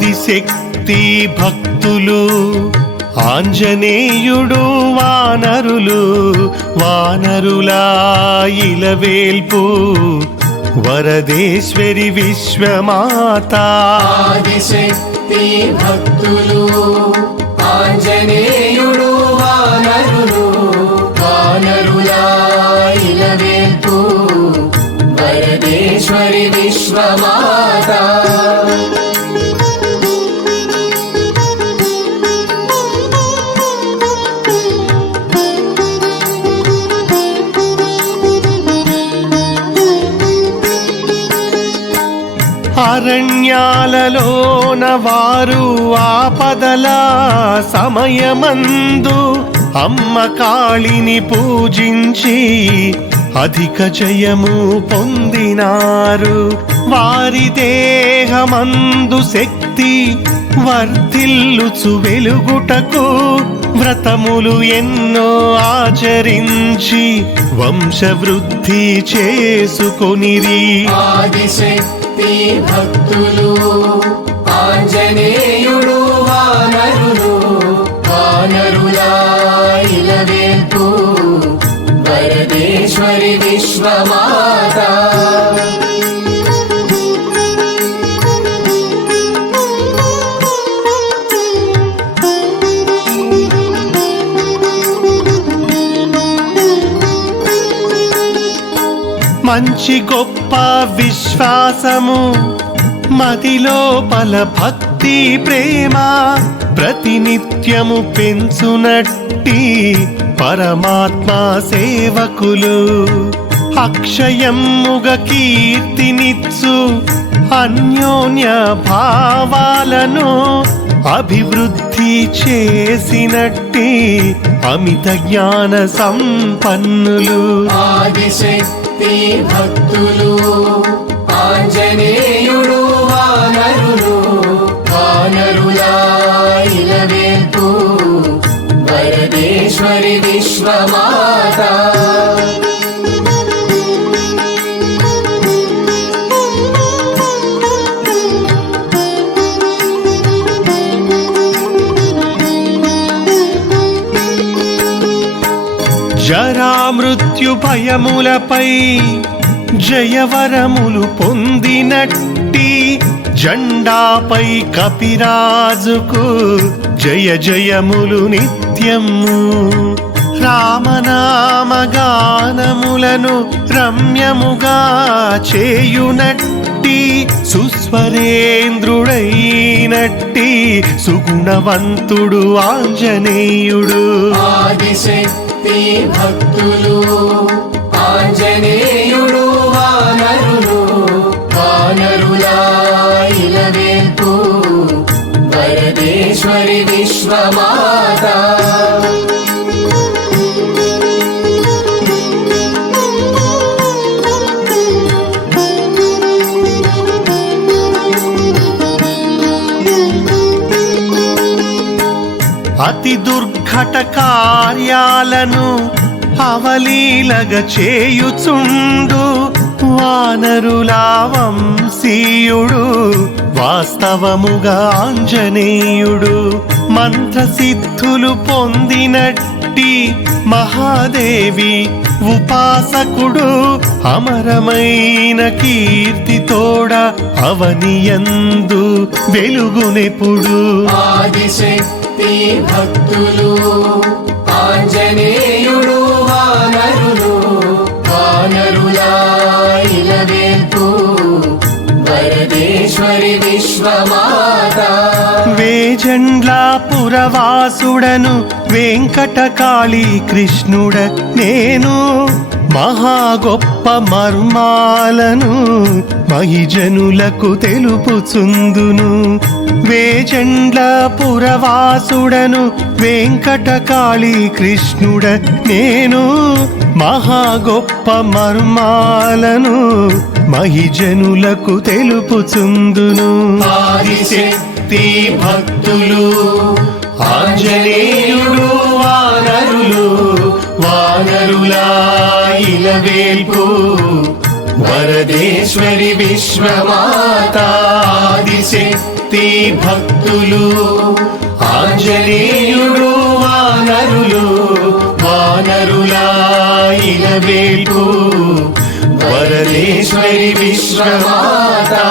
ఆదిశక్తి భక్తులు ఆంజనేయుడు వానరులు వానరులా ఇలవేల్పు వరదేశ్వరి విశ్వమాత. ఆదిశక్తి భక్తులు ఆంజనేయుడు వానరులు వానరులా ఇలవేల్పు వరదేశ్వరి విశ్వమాత. అరణ్యాలలోన వారు ఆపదల సమయమందు అమ్మ కాళిని పూజించి అధిక జయము పొందినారు. వారి దేహమందు శక్తి వర్ధిల్లుచు వెలుగుటకు వ్రతములు ఎన్నో ఆచరించి వంశవృద్ధి చేసుకొనిరి. ఆదిశక్తి భక్తులు ఆంజనేయుడు వానరులు వానరులా ఇలవేల్పు వరదేశ్వరి విశ్వమాత. మంచి గొప్ప విశ్వాసము. మదిలోపల భక్తి ప్రేమ ప్రతినిత్యము పెంచునట్టి పరమాత్మ సేవకులు. అక్షయముగ కీర్తినిచ్చు అన్యోన్య భావాలను అభివృద్ధి చేసినట్టి అమిత జ్ఞాన సంపన్నులు. ఆదిశక్తి భక్తులు ఆంజనేయుడు వానరులు వానరులా ఇలవేల్పు వరదేశ్వరి విశ్వమాత. జరా మృత్యు భయములపై జయవరములు పొందినట్టి జెండాపై కపిరాజుకు జయ జయములు నిత్యము. రామనామగానములను రమ్యముగా చేయునట్టి సుస్వరేంద్రుడైనట్టి సుగుణవంతుడు ఆంజనేయుడు. ఆదిశక్తి భక్తి భక్తులు ఆంజనేయుడు వానరులు వానరులా ఇలవేల్పు వరదేశ్వరి విశ్వమాత. అతి దుర్గ కార్యాలను అవలీలగ చేయుచుండు. వానరులా వంశీయుడు వాస్తవముగా ఆంజనేయుడు. మంత్రసిద్ధులు పొందినట్టి మహాదేవి ఉపాసకుడు అమరమైన కీర్తితోడ అవనియందు వెలుగునెప్పుడు ఆదిశక్తి భక్తులు ఆంజనేయుడు వానరులు వానరులా ఇలవేల్పు వరదేశ్వరి విశ్వమాత. వేజండ్లా పురవాసుడను వెంకటకాళీ కృష్ణుడ నేను మహా గొప్ప మర్మాలను మహిజనులకు తెలుపుచుందును. వేజండ్ల పురవాసుడను వెంకటకాళీ కృష్ణుడ నేను మహా గొప్ప మర్మాలను మహిజనులకు తెలుపుచుందును. శక్తి భక్తులు ఆంజనేయుడు వానరులు వానరులా ఇలవేల్పు వరదేశ్వరి విశ్వమాత ఆదిశక్తి భక్తులు ఆంజనేయుడు వానరులు వానరులాయినవేకు వరదేశ్వరి విశ్వమాతా.